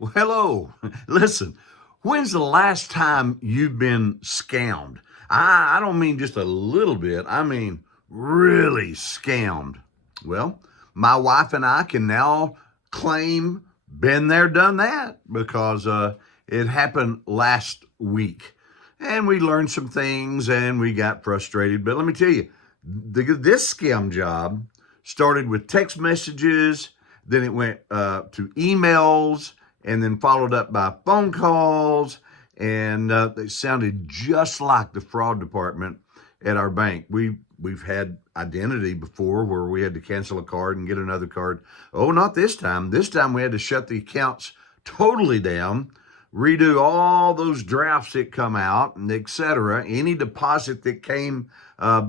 Well, hello. Listen, when's the last time you've been scammed? I don't mean just a little bit. I mean really scammed. Well, my wife and I can now claim been there, done that because it happened last week. And we learned some things and we got frustrated. But let me tell you, this scam job started with text messages, then it went to emails, and then followed up by phone calls. And they sounded just like the fraud department at our bank. We've had identity before where we had to cancel a card and get another card. Oh, not this time. This time we had to shut the accounts totally down, redo all those drafts that come out, and et cetera. Any deposit that came through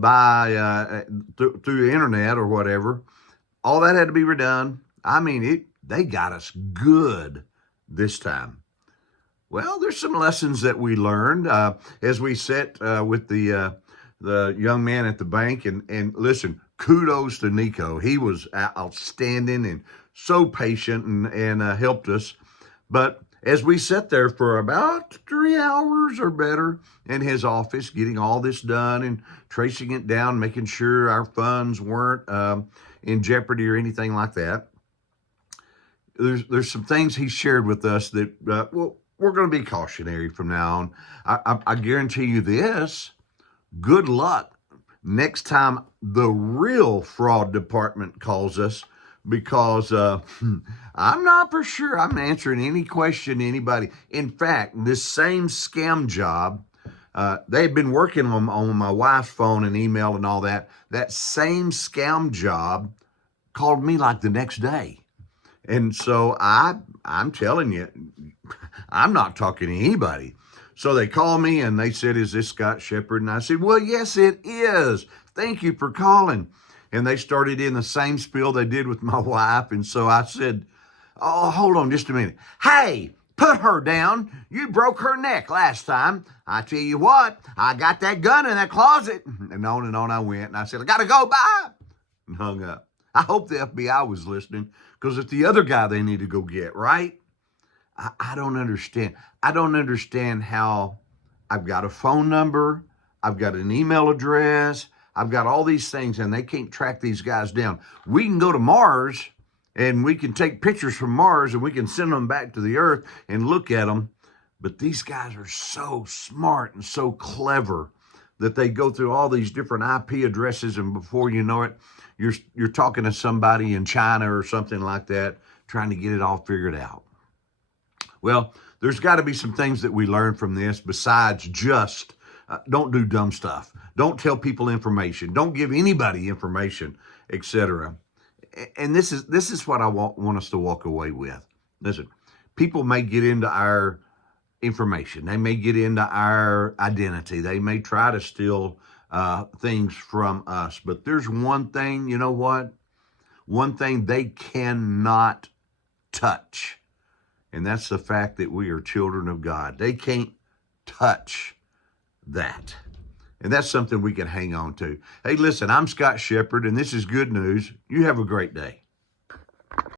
the internet or whatever, all that had to be redone. I mean, they got us good this time. Well, there's some lessons that we learned as we sat with the young man at the bank. And listen, kudos to Nico. He was outstanding and so patient and helped us. But as we sat there for about 3 hours or better in his office, getting all this done and tracing it down, making sure our funds weren't in jeopardy or anything like that, there's some things he shared with us that we're going to be cautionary from now on. I guarantee you this: good luck next time the real fraud department calls us, because I'm not for sure I'm answering any question to anybody. In fact, this same scam job, they've been working on my wife's phone and email and all that. That same scam job called me like the next day. And so I'm telling you, I'm not talking to anybody. So they called me and they said, "Is this Scott Shepard?" And I said, "Well, yes, it is. Thank you for calling." And they started in the same spiel they did with my wife. And so I said, "Oh, hold on just a minute. Hey, put her down. You broke her neck last time. I tell you what, I got that gun in that closet." And on I went. And I said, "I got to go. Bye." And hung up. I hope the FBI was listening, because it's the other guy they need to go get, right? I don't understand. I don't understand how I've got a phone number, I've got an email address, I've got all these things, and they can't track these guys down. We can go to Mars and we can take pictures from Mars and we can send them back to the Earth and look at them. But these guys are so smart and so clever that they go through all these different IP addresses, and before you know it, you're talking to somebody in China or something like that, trying to get it all figured out. Well, there's got to be some things that we learn from this besides just don't do dumb stuff. Don't tell people information. Don't give anybody information, etc. And this is what I want us to walk away with. Listen, people may get into our information. They may get into our identity. They may try to steal things from us. But there's one thing, you know what? One thing they cannot touch. And that's the fact that we are children of God. They can't touch that. And that's something we can hang on to. Hey, listen, I'm Scott Shepard, and this is Good News. You have a great day.